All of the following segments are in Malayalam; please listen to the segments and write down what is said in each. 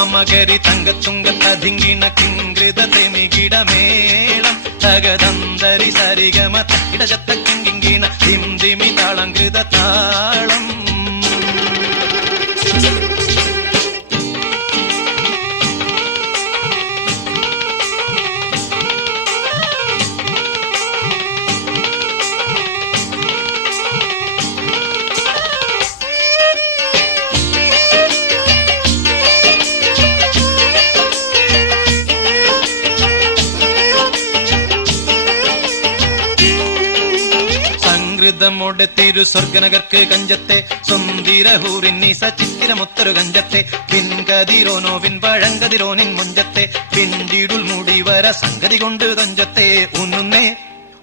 പമകരി തങ്കത്തുങ്ക തതിങ്കിണ കിങ്കൃത തെമികിടമേളം തകതന്തരി സരിഗമ തക്കിടചത്ത കിങ്കിണ ദിംദിമി താളം കൃത താളം. ോടെ തിരു സ്വർഗനഗർക്ക് കഞ്ചത്തെ സുന്ദരഹൂറിന്നീസ ചിത്തിരമൊത്തൊരു കഞ്ചത്തെ പിൻകതിരോനോ പിൻപഴങ്കതിരോനിൻ മുഞ്ചത്തെ പിൻചീടുൽ മുടി വര സംഗതി കൊണ്ട് തഞ്ചത്തെ ഉന്നുന്നേ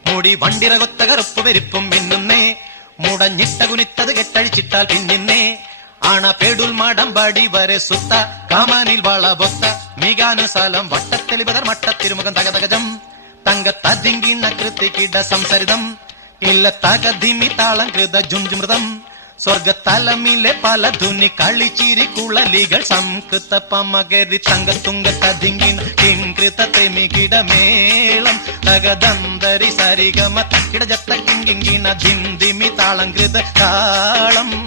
മുടി വണ്ടിറകൊത്ത കറുപ്പ് വെരിപ്പും മിന്നുന്നേ മുടഞ്ഞിട്ട കുനിത്തത് കെട്ടഴിച്ചിട്ടാൽ പിന്നിന്നേ ആണ പേടുൽ മാടമ്പാടി വരെ സുത്ത കാമാനിൽ വളബൊത്ത മികാനുസാലം വട്ടത്തെളിപതർ മട്ടത്തിരുമുഖം തകതകജം തങ്കത്തതിങ്കിണ കൃത്തിക്കിട സംസരിതം ഇല്ല തകധിമി താളം കൃത ജുംജുമൃതം സ്വർഗത്തലമിലെ പല ധുനി കളിച്ചിരി കുളലികൾ സംകൃത പമകരി തങ്കത്തുങ്ക തതിങ്കിണ കിങ്കൃത തെമികിടമേളം തകതന്തരി സരിഗമ തക്കിട ജത്ത കിങ്കിണ ധിംധിമി താളം കൃത താളം.